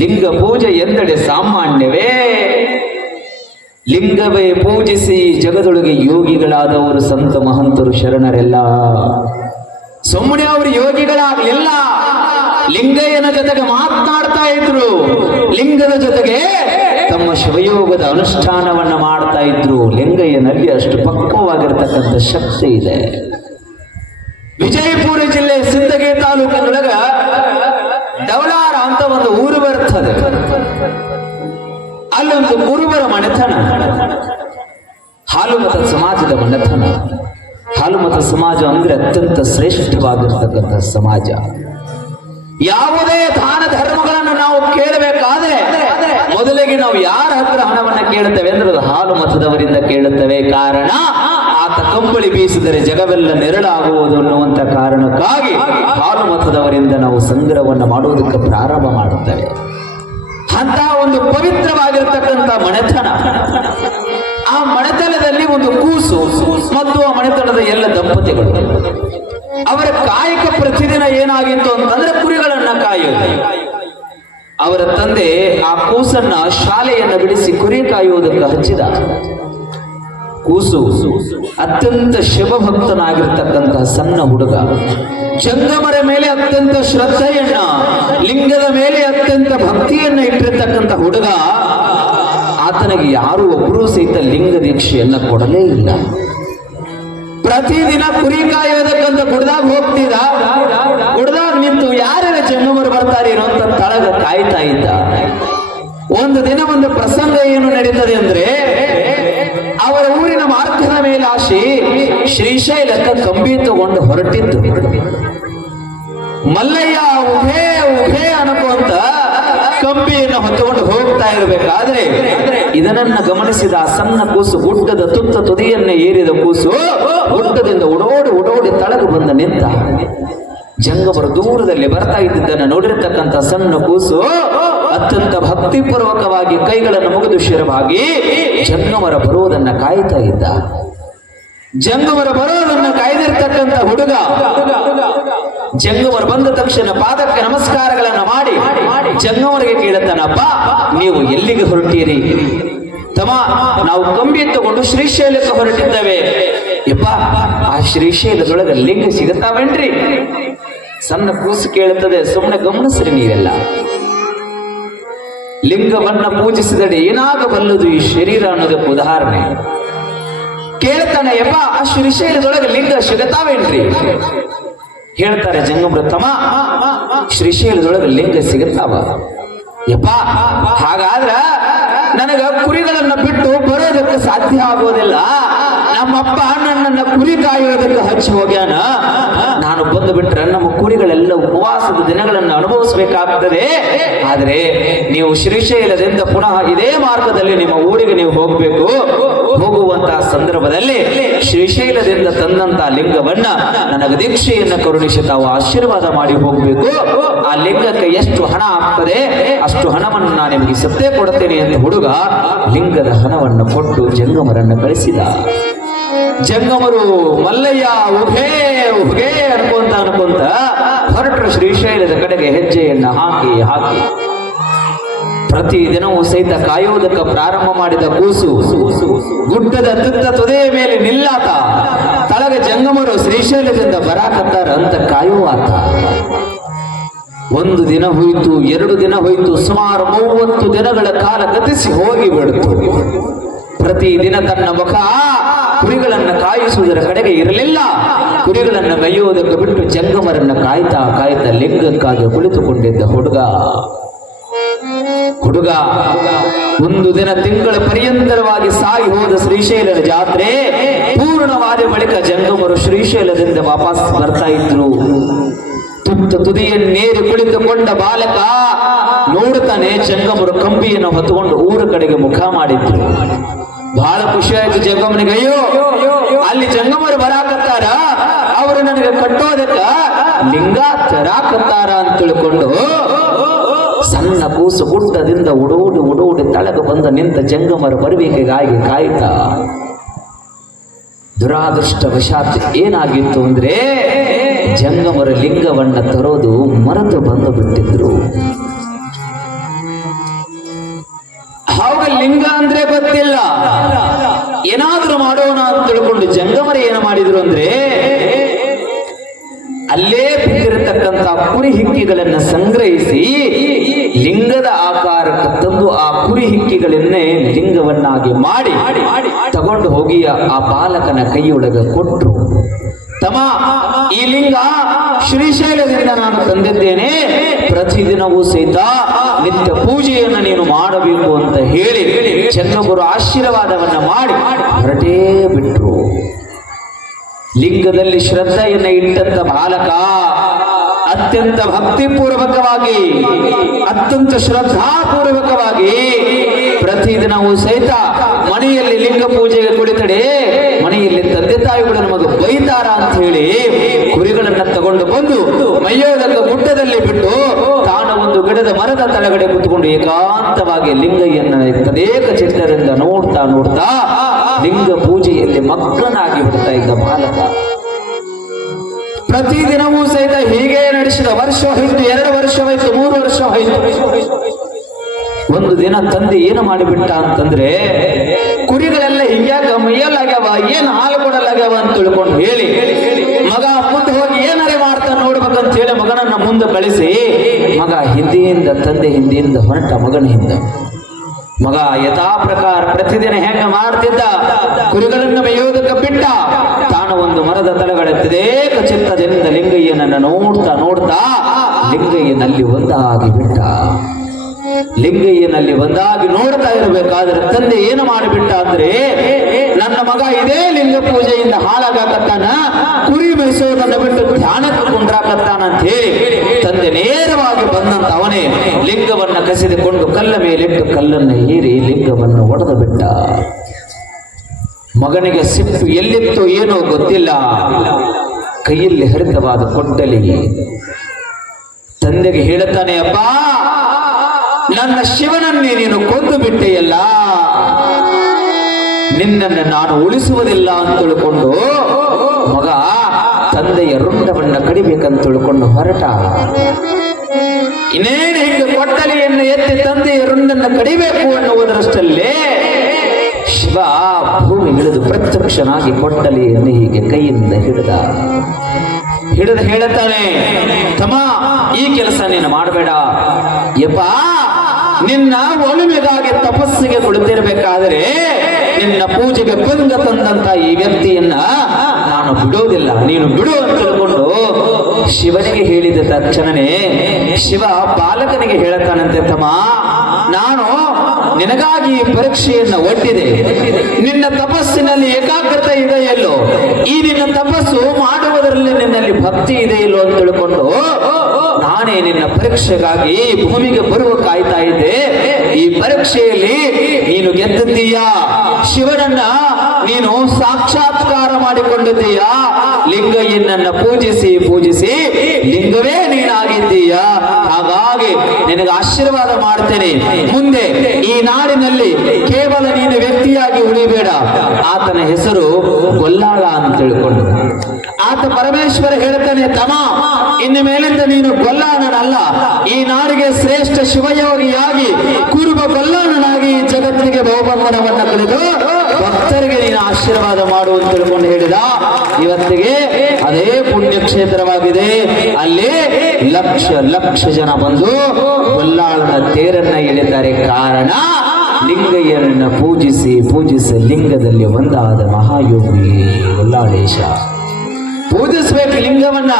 ಲಿಂಗ ಪೂಜೆ ಎಂದಡೆ ಸಾಮಾನ್ಯವೇ? ಲಿಂಗವೇ ಪೂಜಿಸಿ ಜಗದೊಳಗೆ ಯೋಗಿಗಳಾದವರು ಸಂತ ಮಹಂತರು ಶರಣರೆಲ್ಲ. ಸುಮ್ಮನೆ ಅವರು ಯೋಗಿಗಳಾಗಲಿಲ್ಲ, ಲಿಂಗಯ್ಯನ ಜೊತೆಗೆ ಮಾತನಾಡ್ತಾ ಇದ್ರು, ಲಿಂಗದ ಜೊತೆಗೆ ತಮ್ಮ ಶಿವಯೋಗದ ಅನುಷ್ಠಾನವನ್ನ ಮಾಡ್ತಾ ಇದ್ರು. ಲಿಂಗಯ್ಯನಲ್ಲಿ ಅಷ್ಟು ಪಕ್ವವಾಗಿರ್ತಕ್ಕಂಥ ಶಕ್ತಿ ಇದೆ. ವಿಜಯಪುರ ಜಿಲ್ಲೆ ಸಿಂದಗಿ ತಾಲೂಕಿನೊಳಗ ಡವಳಾರ ಅಂತ ಒಂದು ಊರು ಬರ್ತದೆ. ಅಲ್ಲೊಂದು ಕುರುಬರ ಮನೆತನ, ಹಾಲುಮತ ಸಮಾಜದ ಮನೆತನ. ಹಾಲುಮತ ಸಮಾಜ ಅಂದ್ರೆ ಅತ್ಯಂತ ಶ್ರೇಷ್ಠವಾಗಿರ್ತಕ್ಕಂಥ ಸಮಾಜ. ಯಾವುದೇ ದಾನ ಧರ್ಮಗಳನ್ನು ನಾವು ಕೇಳಬೇಕಾದ್ರೆ ಮೊದಲಿಗೆ ನಾವು ಯಾರ ಹತ್ರ ಹಣವನ್ನ ಕೇಳುತ್ತೇವೆ ಅಂದ್ರೆ ಅದು ಹಾಲು ಮತದವರಿಂದ ಕೇಳುತ್ತೇವೆ. ಕಾರಣ, ಆತ ಕಂಬಳಿ ಬೀಸಿದರೆ ಜಗವೆಲ್ಲ ನೆರಳಾಗುವುದು ಅನ್ನುವಂತ ಕಾರಣಕ್ಕಾಗಿ ಹಾಲು ಮತದವರಿಂದ ನಾವು ಸಂಗ್ರಹವನ್ನು ಮಾಡುವುದಕ್ಕೆ ಪ್ರಾರಂಭ ಮಾಡುತ್ತೇವೆ. ಅಂತ ಒಂದು ಪವಿತ್ರವಾಗಿರ್ತಕ್ಕಂಥ ಮನೆತನ. ಆ ಮನೆತನದಲ್ಲಿ ಒಂದು ಕೂಸು ಮತ್ತು ಆ ಮನೆತನದ ಎಲ್ಲ ದಂಪತಿಗಳು, ಅವರ ಕಾಯಕ ಪ್ರತಿದಿನ ಏನಾಗಿತ್ತು ಅಂತಂದ್ರೆ ಕುರಿಗಳನ್ನ ಕಾಯೋದು. ಅವರ ತಂದೆ ಆ ಕೂಸನ್ನ ಶಾಲೆಯನ್ನು ಬಿಡಿಸಿ ಕುರಿ ಕಾಯುವುದಕ್ಕೆ ಹಚ್ಚಿದ. ಕೂಸು ಅತ್ಯಂತ ಶಿವಭಕ್ತನಾಗಿರ್ತಕ್ಕಂತಹ ಸಣ್ಣ ಹುಡುಗ, ಜಂಗಮರ ಮೇಲೆ ಅತ್ಯಂತ ಶ್ರದ್ಧೆಯನ್ನ, ಲಿಂಗದ ಮೇಲೆ ಅತ್ಯಂತ ಭಕ್ತಿಯನ್ನ ಇಟ್ಟಿರ್ತಕ್ಕಂಥ ಹುಡುಗ. ಆತನಿಗೆ ಯಾರು ಒಬ್ಬರೂ ಸಹಿತ ಲಿಂಗ ದೀಕ್ಷೆಯನ್ನ ಕೊಡಲೇ ಇಲ್ಲ. ಪ್ರತಿದಿನ ಕುರಿ ಕಾಯೋದಕ್ಕಂತ ಗುಡ್ದಾಗ ಹೋಗ್ತಿದ್ದ. ಗುಡ್ದಾಗ ನಿಂತು ಯಾರ್ಯಾರ ಜಂಗಮರು ಬರ್ತಾರೇನೋ ಅಂತ ತಳಗ ಕಾಯ್ತಾ ಇದ್ದ. ಒಂದು ದಿನ ಒಂದು ಪ್ರಸಂಗ ಏನು ನಡೀತದೆ ಅಂದ್ರೆ, ಅವರ ಊರಿನ ಮಾರ್ಗದ ಮೇಲಾಶಿ ಶ್ರೀಶೈಲಕ್ಕೆ ಕಂಬಿ ತಗೊಂಡು ಹೊರಟಿದ್ದು. ಮಲ್ಲಯ್ಯ ಉಭೇ ಉಭೇ ಅನ್ಕೊಂತ ಕಂಬಿಯನ್ನು ಹೊತ್ತುಕೊಂಡು ಹೋಗ್ತಾ ಇರಬೇಕಾದ್ರೆ ಇದನ್ನ ಗಮನಿಸಿದ ಆ ಸಣ್ಣ ಕೂಸು, ಗುಡ್ಡದ ತುತ್ತ ತುದಿಯನ್ನೇ ಏರಿದ ಕೂಸು ಗುಡ್ಡದಿಂದ ಓಡೋಡಿ ತಳಗು ಬಂದ ನಿಂತ. ಜಂಗಮರು ದೂರದಲ್ಲಿ ಬರ್ತಾ ಇದ್ದಿದ್ದನ್ನು ನೋಡಿರ್ತಕ್ಕಂಥ ಸಣ್ಣ ಕೂಸು ಅತ್ಯಂತ ಭಕ್ತಿಪೂರ್ವಕವಾಗಿ ಕೈಗಳನ್ನು ಮುಗಿದು ಶಿರವಾಗಿ ಜಂಗಮರ ಬರುವುದನ್ನ ಕಾಯ್ತಾ ಇದ್ದ. ಜಂಗಮರ ಬರೋದನ್ನ ಕಾಯ್ದಿರ್ತಕ್ಕಂಥ ಹುಡುಗ ಜಂಗಮರು ಬಂದ ತಕ್ಷಣ ಪಾದಕ್ಕೆ ನಮಸ್ಕಾರಗಳನ್ನ ಮಾಡಿ ಜಂಗಮರಿಗೆ ಕೇಳುತ್ತಾನಪ್ಪ, ನೀವು ಎಲ್ಲಿಗೆ ಹೊರಟೀರಿ? ತಮ್ಮ, ನಾವು ಕಂಬಿ ತಗೊಂಡು ಶ್ರೀಶೈಲಕ್ಕೆ ಹೊರಟಿದ್ದೇವೆ. ಯಪ್ಪ, ಆ ಶ್ರೀಶೈಲದೊಳಗೆ ಲಿಂಗ ಸಿಗುತ್ತಾವೇನ್ರಿ? ಸಣ್ಣ ಕೂಸು ಕೇಳುತ್ತದೆ. ಸುಮ್ಮನೆ ಗಮನಿಸ್ರಿ ನೀವೆಲ್ಲ. ಲಿಂಗವನ್ನ ಪೂಜಿಸಿದಡೆ ಏನಾಗಬಲ್ಲದು ಈ ಶರೀರ ಅನ್ನೋದಕ್ಕೆ ಉದಾಹರಣೆ. ಕೇಳ್ತಾನೆ, ಯಪ್ಪ, ಆ ಶ್ರೀಶೈಲದೊಳಗೆ ಲಿಂಗ ಸಿಗುತ್ತಾವೇನ್ರಿ? ಹೇಳ್ತಾರೆ ಜಂಗಮರು, ತಮ್ಮ, ಶ್ರೀಶೈಲದೊಳಗೆ ಲಿಂಗ ಸಿಗುತ್ತಾವ. ಯಪ್ಪ, ಹಾಗಾದ್ರ ನನಗ ಕುರಿಗಳನ್ನ ಬಿಟ್ಟು ಬರೋದಕ್ಕೆ ಸಾಧ್ಯ ಆಗೋದಿಲ್ಲ. ನಮ್ಮಪ್ಪ ನನ್ನನ್ನ ಕುರಿ ಕಾಯೋದಕ್ಕೆ ಹಚ್ಚಿ ಹೋಗ್ಯಾನ. ನಾನು ಬಂದು ಬಿಟ್ರೆ ನಮ್ಮ ಕುರಿಗಳೆಲ್ಲ ಉಪವಾಸದ ದಿನಗಳನ್ನು ಅನುಭವಿಸಬೇಕಾಗ್ತದೆ. ಆದರೆ ನೀವು ಶ್ರೀಶೈಲದಿಂದ ಪುನಃ ಇದೇ ಮಾರ್ಗದಲ್ಲಿ ನಿಮ್ಮ ಊರಿಗೆ ನೀವು ಹೋಗಬೇಕು. ಹೋಗುವಂತಹ ಸಂದರ್ಭದಲ್ಲಿ ಶ್ರೀಶೈಲದಿಂದ ತಂದಂತಹ ಲಿಂಗವನ್ನ ನನಗೆ ದೀಕ್ಷೆಯನ್ನು ಕರುಣಿಸಿ ತಾವು ಆಶೀರ್ವಾದ ಮಾಡಿ ಹೋಗಬೇಕು. ಆ ಲಿಂಗಕ್ಕೆ ಎಷ್ಟು ಹಣ ಆಗ್ತದೆ ಅಷ್ಟು ಹಣವನ್ನು ನಾನು ನಿಮಗೆ ಸತ್ತೇ ಕೊಡುತ್ತೇನೆ ಅಂತ ಹುಡುಗ ಲಿಂಗದ ಹಣವನ್ನು ಕೊಟ್ಟು ಜಂಗಮರನ್ನು ಕಳಿಸಿದ. ಜಂಗಮರು ಮಲ್ಲಯ್ಯ ಉಘೇ ಉಘೇ ಅನ್ಕೊಂತ ಹೊರಟರು ಶ್ರೀಶೈಲದ ಕಡೆಗೆ ಹೆಜ್ಜೆಯನ್ನ ಹಾಕಿ ಪ್ರತಿದಿನವೂ ಸಹಿತ ಕಾಯೋದಕ್ಕೆ ಪ್ರಾರಂಭ ಮಾಡಿದ ಕೂಸು ಗುಡ್ಡದ ತುತ್ತ ತುದೆಯ ಮೇಲೆ ನಿಲ್ಲಾತ. ತಳಗ ಜಂಗಮರು ಶ್ರೀಶೈಲದಿಂದ ಬರಾಕತ್ತಾರ ಅಂತ ಕಾಯುವಾತ. ಒಂದು ದಿನ ಹೋಯಿತು, 2 ದಿನ ಹೋಯಿತು, ಸುಮಾರು 30 ದಿನಗಳ ಕಾಲ ಗತಿಸಿ ಹೋಗಿ ಬಿಡ್ತು. ಪ್ರತಿದಿನ ತನ್ನ ಮುಖ ಕುರಿಗಳನ್ನ ಕಾಯಿಸುವುದರ ಕಡೆಗೆ ಇರಲಿಲ್ಲ. ಕುರಿಗಳನ್ನ ಮೇಯುವುದಕ್ಕೆ ಬಿಟ್ಟು ಜಂಗಮರನ್ನ ಕಾಯ್ತಾ ಲಿಂಗಕ್ಕಾಗಿ ಕುಳಿತುಕೊಂಡಿದ್ದ ಹುಡುಗ ಒಂದು ದಿನ ತಿಂಗಳ ಪರ್ಯಂತರವಾಗಿ ಸಾಗಿ ಹೋದ ಶ್ರೀಶೈಲದ ಜಾತ್ರೆ ಪೂರ್ಣವಾದ ಬಳಿಕ ಜಂಗಮರು ಶ್ರೀಶೈಲದಿಂದ ವಾಪಸ್ ಬರ್ತಾ ಇದ್ರು. ತುತ್ತ ತುದಿಯನ್ನೇರಿ ಕುಳಿತುಕೊಂಡ ಬಾಲಕ ನೋಡುತ್ತಾನೆ, ಜಂಗಮರು ಕಂಬಿಯನ್ನು ಹೊತ್ತುಕೊಂಡು ಊರ ಕಡೆಗೆ ಮುಖ ಮಾಡಿದ್ರು. ಬಹಳ ಖುಷಿ ಆಯ್ತು ಜಂಗಮನಿಗೆ. ಅಯ್ಯೋ, ಅಲ್ಲಿ ಜಂಗಮರು ಬರಾಕತ್ತಾರ, ಅವರು ನನಗೆ ಕಟ್ಟೋದಕ್ಕ ಲಿಂಗ ತರಾಕತ್ತಾರ ಅಂತ ತಿಳ್ಕೊಂಡು ಸಣ್ಣ ಕೂಸು ಗುಡ್ಡದಿಂದ ಉಡೋಡಿ ತಳಗ ಬಂದ ನಿಂತ ಜಂಗಮರ ಬರುವಿಕೆಗಾಗಿ ಕಾಯ್ತಾ. ದುರಾದೃಷ್ಟವಶಾತ್ ಏನಾಗಿತ್ತು ಅಂದ್ರೆ ಜಂಗಮರ ಲಿಂಗವನ್ನ ತರೋದು ಮರೆತು ಬಂದು ಬಿಟ್ಟಿದ್ರು. ಲಿಂಗ ಅಂದ್ರೆ ಗೊತ್ತಿಲ್ಲ, ಏನಾದ್ರೂ ಮಾಡೋಣ ಅಂತ ತಿಳ್ಕೊಂಡು ಜಂಗಮರು ಏನು ಮಾಡಿದ್ರು ಅಂದ್ರೆ ಅಲ್ಲೇ ಬಿದ್ದಿರತಕ್ಕಂತ ಕುರಿ ಹಿಕ್ಕಿಗಳನ್ನ ಸಂಗ್ರಹಿಸಿ ಲಿಂಗದ ಆಕಾರಕ್ಕೆ ತಂದು ಆ ಕುರಿ ಹಿಕ್ಕಿಗಳನ್ನೇ ಲಿಂಗವನ್ನಾಗಿ ಮಾಡಿ ತಗೊಂಡು ಹೋಗಿ ಆ ಬಾಲಕನ ಕೈಯೊಳಗೆ ಕೊಟ್ಟರು. ತಮ್ಮ, ಈ ಲಿಂಗ ಶ್ರೀಶೈಲದಿಂದ ನಾನು ತಂದಿದ್ದೇನೆ, ಪ್ರತಿದಿನವೂ ಸಹಿತ ನಿತ್ಯ ಪೂಜೆಯನ್ನು ನೀನು ಮಾಡಬೇಕು ಅಂತ ಹೇಳಿ ಚನ್ನಗುರು ಆಶೀರ್ವಾದವನ್ನ ಮಾಡಿ ಹೊರಟೇ ಬಿಟ್ರು. ಲಿಂಗದಲ್ಲಿ ಶ್ರದ್ಧೆಯನ್ನು ಇಟ್ಟಂತ ಬಾಲಕ ಅತ್ಯಂತ ಭಕ್ತಿಪೂರ್ವಕವಾಗಿ, ಅತ್ಯಂತ ಶ್ರದ್ಧಾಪೂರ್ವಕವಾಗಿ ಪ್ರತಿದಿನವೂ ಸಹಿತ ಮನೆಯಲ್ಲಿ ಲಿಂಗ ಪೂಜೆಗೆ ಕುಳಿತಡೆ ಮನೆಯಲ್ಲಿ ತಂದೆ ತಾಯಿಗಳು ನಮಗೆ ಬೈತಾರ ಅಂತ ಹೇಳಿ ಕುರಿಗಳನ್ನ ತಗೊಂಡು ಬಂದು ಮೈಯೋದಕ್ಕ ಗುಡ್ಡದಲ್ಲಿ ಬಿಟ್ಟು ತಾನು ಒಂದು ಗಿಡದ ಮರದ ತಳಗಡೆ ಕುತ್ಕೊಂಡು ಏಕಾಂತವಾಗಿ ಲಿಂಗಯ್ಯನ ತದೇಕ ಚಿತ್ತದಿಂದ ನೋಡ್ತಾ ನೋಡ್ತಾ ಲಿಂಗ ಪೂಜೆಯಲ್ಲಿ ಮಗ್ನನಾಗಿ ಬಿಡ್ತಾ ಇದ್ದ ಬಾಲಕ. ಪ್ರತಿದಿನವೂ ಸಹಿತ ಹೀಗೆ ನಡೆಸಿದ. ವರ್ಷ ಹೋಯ್ತು, 2 ವರ್ಷವಾಯ್ತು, 3 ವರ್ಷವಾಯ್ತು. ಒಂದು ದಿನ ತಂದೆ ಏನು ಮಾಡಿಬಿಟ್ಟ ಅಂತಂದ್ರೆ, ಕುರಿಗಳೆಲ್ಲ ಹಿಂಗ್ಯಾಕ ಮೈಯಲ್ಲಾಗ್ಯಾವ, ಏನ್ ಹಾಲು ಕೊಡಲಾಗ್ಯಾವ ಅಂತ ತಿಳ್ಕೊಂಡು ಹೇಳಿ ಮಗ ಮುಂದೆ ಹೋಗಿ ಏನಾರೇ ಮಾಡ್ತಾನೆ ನೋಡ್ಬೇಕಂತ ಹೇಳಿ ಮಗನನ್ನ ಮುಂದೆ ಕಳಿಸಿ ಮಗ ಹಿಂದೆಯಿಂದ, ತಂದೆ ಹಿಂದೆಯಿಂದ ಹೊರಟ ಮಗನ ಹಿಂದೆ. ಮಗ ಯಥಾ ಪ್ರಕಾರ ಪ್ರತಿದಿನ ಹೆಂಗ ಮಾಡ್ತಿದ್ದ, ಕುರಿಗಳನ್ನ ಮೇಯೋದಕ್ಕೆ ಬಿಟ್ಟ, ತಾನು ಒಂದು ಮರದ ತಳಗಡೆ ತದೇಕ ಚಿತ್ತದಿಂದ ಲಿಂಗಯ್ಯನನ್ನ ನೋಡ್ತಾ ನೋಡ್ತಾ ಲಿಂಗಯ್ಯನಲ್ಲಿ ಒಂದಾಗಿ ಬಿಟ್ಟ. ಲಿಂಗಯ್ಯನಲ್ಲಿ ಒಂದಾಗಿ ನೋಡ್ತಾ ಇರಬೇಕಾದ್ರೆ ತಂದೆ ಏನು ಮಾಡಿಬಿಟ್ಟ ಅಂದ್ರೆ, ನನ್ನ ಮಗ ಇದೇ ಲಿಂಗ ಪೂಜೆಯಿಂದ ಹಾಳಾಗಕತ್ತಾನ, ಕುರಿ ಮೇಯಿಸೋದನ್ನ ಬಿಟ್ಟು ಧ್ಯಾನಕ್ಕೆ ಕುಂಡ್ರಾಕತ್ತಾನ ಅಂತ ಹೇಳಿ ತಂದೆ ನೇರವಾಗಿ ಬಂದಂತ ಅವನೇ ಲಿಂಗವನ್ನ ಕಸಿದುಕೊಂಡು ಕಲ್ಲ ಮೇಲಿಟ್ಟು ಕಲ್ಲನ್ನು ಹೀರಿ ಲಿಂಗವನ್ನು ಒಡೆದು ಬಿಟ್ಟ. ಮಗನಿಗೆ ಸಿಟ್ಟು ಎಲ್ಲಿತ್ತು ಏನೋ ಗೊತ್ತಿಲ್ಲ, ಕೈಯಲ್ಲಿ ಹರಿತವಾದ ಕೊಟ್ಟಲಿ ತಂದೆಗೆ ಹೇಳುತ್ತಾನೆ, ಅಪ್ಪ ನನ್ನ ಶಿವನನ್ನೇ ನೀನು ಕೊಂದು ಬಿಟ್ಟೆಯಲ್ಲ, ನಿನ್ನನ್ನು ನಾನು ಉಳಿಸುವುದಿಲ್ಲ ಅಂತ ತಿಳ್ಕೊಂಡು ಮಗ ತಂದೆಯ ರುಂಡವನ್ನ ಕಡಿಬೇಕಂತ ತಿಳ್ಕೊಂಡು ಹೊರಟ. ಇನ್ನೇನು ಹೀಗೆ ಕೊಟ್ಟಲಿಯನ್ನು ಎತ್ತಿ ತಂದೆಯ ರುಂಡನ್ನು ಕಡಿಬೇಕು ಅನ್ನುವುದರಷ್ಟಲ್ಲೇ ಶಿವ ಭೂಮಿ ಹಿಡಿದು ಪ್ರತ್ಯಕ್ಷನಾಗಿ ಕೊಟ್ಟಲಿಯನ್ನು ಹೀಗೆ ಕೈಯಿಂದ ಹಿಡಿದು ಹೇಳುತ್ತಾನೆ, ತಮ್ಮ ಈ ಕೆಲಸ ನೀನು ಮಾಡಬೇಡ. ಯಪ್ಪ, ನಿನ್ನ ಒಲುಮೆಗಾಗಿ ತಪಸ್ಸಿಗೆ ಕುಳಿತಿರಬೇಕಾದರೆ ನಿನ್ನ ಪೂಜೆಗೆ ಭಂಗ ತಂದಂತ ಈ ವ್ಯಕ್ತಿಯನ್ನ ನಾನು ಬಿಡೋದಿಲ್ಲ, ನೀನು ಬಿಡು ಅಂತ ತಿಳ್ಕೊಂಡು ಶಿವನಿಗೆ ಹೇಳಿದ ತಕ್ಷಣನೇ ಶಿವ ಬಾಲಕನಿಗೆ ಹೇಳುತ್ತಾನಂತೆ, ತಮ್ಮ ನಾನು ನಿನಗಾಗಿ ಈ ಪರೀಕ್ಷೆಯನ್ನು ಒಡ್ಡಿದೆ, ನಿನ್ನ ತಪಸ್ಸಿನಲ್ಲಿ ಏಕಾಗ್ರತೆ ಇದೆಯಲ್ಲೋ, ಈ ನಿನ್ನ ತಪಸ್ಸು ಮಾಡುವುದರಲ್ಲಿ ನಿನ್ನಲ್ಲಿ ಭಕ್ತಿ ಇದೆಯಲ್ಲೋ ಅಂತ ತಿಳ್ಕೊಂಡು ನಾನೇ ನಿನ್ನ ಪರೀಕ್ಷೆಗಾಗಿ ಭೂಮಿಗೆ ಬರುವ ಕಾಯ್ತಾ ಇದ್ದೆ. ಈ ಪರೀಕ್ಷೆಯಲ್ಲಿ ನೀನು ಗೆದ್ದಿದ್ದೀಯಾ, ಶಿವನನ್ನ ನೀನು ಸಾಕ್ಷಾತ್ಕಾರ ಮಾಡಿಕೊಂಡಿದ್ದೀಯಾ, ಲಿಂಗಯ್ಯನನ್ನ ಪೂಜಿಸಿ ಲಿಂಗವೇ ನೀನಾಗಿದ್ದೀಯಾ. ಹಾಗಾಗಿ ನಿನಗೆ ಆಶೀರ್ವಾದ ಮಾಡ್ತೇನೆ, ಮುಂದೆ ಈ ನಾಡಿನಲ್ಲಿ ಕೇವಲ ನೀನು ವ್ಯಕ್ತಿಯಾಗಿ ಉಳಿಬೇಡ. ಆತನ ಹೆಸರು ಗೊಲ್ಲಾಳ ಅಂತ ತಿಳ್ಕೊಂಡು ಆತ ಪರಮೇಶ್ವರ ಹೇಳ್ತಾನೆ, ತಮ್ಮ ಇನ್ನು ಮೇಲಿಂದ ನೀನು ಗೊಲ್ಲಾಳನಲ್ಲ, ಈ ನಾಡಿಗೆ ಶ್ರೇಷ್ಠ ಶಿವಯೋಗಿಯಾಗಿ ಕುರುಬ ಗೊಲ್ಲಾಳನಾಗಿ ಜಗತ್ತಿಗೆ ಬಹುಬಂಧನವನ್ನ ಕಳೆದು ಭಕ್ತರಿಗೆ ನೀನು ಆಶೀರ್ವಾದ ಮಾಡು ಅಂತ ತಿಳ್ಕೊಂಡು ಹೇಳಿದ. ಇವತ್ತಿಗೆ ಅದೇ ಪುಣ್ಯಕ್ಷೇತ್ರವಾಗಿದೆ. ಅಲ್ಲಿ ಲಕ್ಷ ಜನ ಬಂದು ಗೊಲ್ಲಾಳನ ತೇರನ್ನ ಎಳೆತಾರೆ. ಕಾರಣ ಲಿಂಗಯ್ಯನನ್ನ ಪೂಜಿಸಿ ಲಿಂಗದಲ್ಲಿ ಒಂದಾದ ಮಹಾಯೋಗಿ ಗೊಲ್ಲಾಳೇಶ. ಪೂಜಿಸ್ಬೇಕು ಲಿಂಗವನ್ನ.